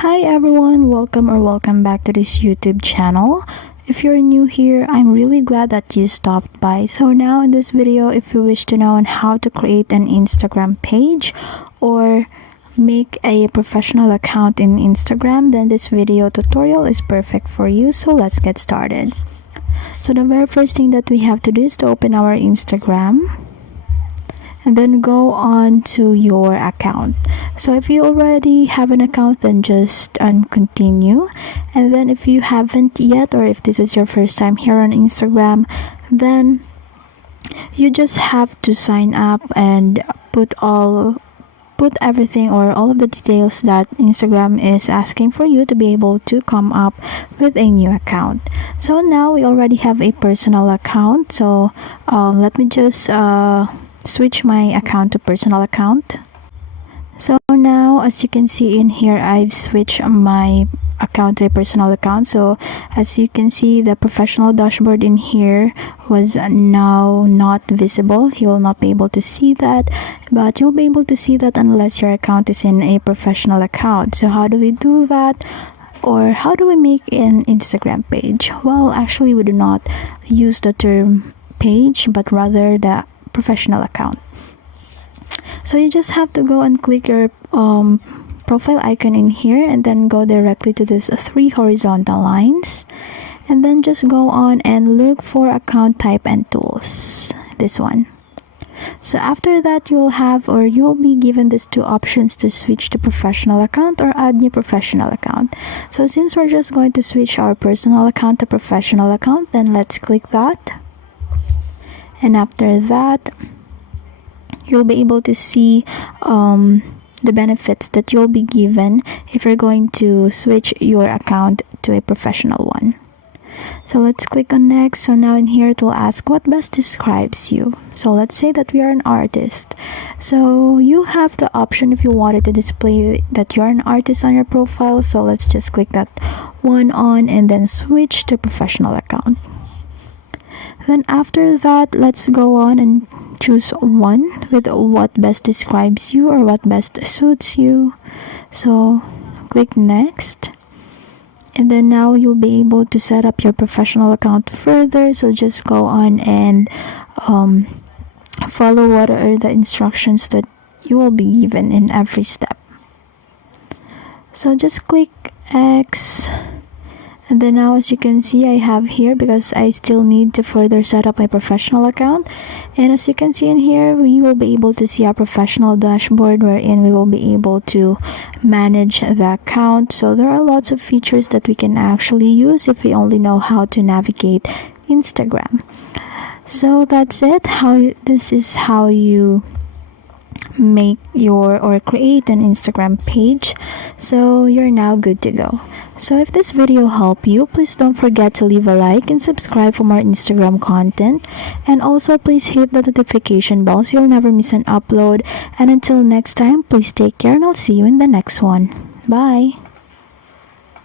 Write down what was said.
Hi everyone, welcome back to this YouTube channel. If you're new here, I'm really glad that you stopped by. So now in this video, if you wish to know on how to create an Instagram page or make a professional account in Instagram, then this video tutorial is perfect for you. So let's get started. So the very first thing that we have to do is to open our Instagram and then go on to your account. So if you already have an account, then just continue. And then if you haven't yet, or if this is your first time here on Instagram, then you just have to sign up and put everything or all of the details that Instagram is asking for you to be able to come up with a new account. So now we already have a personal account. So let me just switch my account to personal account. So now, as you can see in here, I've switched my account to a personal account. So as you can see, the professional dashboard in here was now not visible. You will not be able to see that, but you'll be able to see that unless your account is in a professional account. So how do we do that? Or how do we make an Instagram page? Well, actually we do not use the term page, but rather the professional account. So you just have to go and click your profile icon in here and then go directly to these three horizontal lines, and then just go on and look for account type and tools, this one. So after that, you'll be given these two options to switch to professional account or add new professional account. So since we're just going to switch our personal account to professional account, then let's click that. And after that, you'll be able to see the benefits that you'll be given if you're going to switch your account to a professional one. So let's click on next. So now in here it will ask what best describes you. So let's say that we are an artist. So you have the option if you wanted to display that you're an artist on your profile. So let's just click that one on and then switch to professional account. Then after that, let's go on and choose one with what best describes you or what best suits you. So click next. And then now you'll be able to set up your professional account further. So just go on and follow what are the instructions that you will be given in every step. So just click X. And then now, as you can see, I have here because I still need to further set up my professional account. And as you can see in here, we will be able to see our professional dashboard wherein we will be able to manage the account. So there are lots of features that we can actually use if we only know how to navigate Instagram. So that's it. This is how you make or create an Instagram page. So you're now good to go. So if this video helped you, please don't forget to leave a like and subscribe for more Instagram content, and also please hit the notification bell so you'll never miss an upload. And until next time, please take care and I'll see you in the next one. Bye.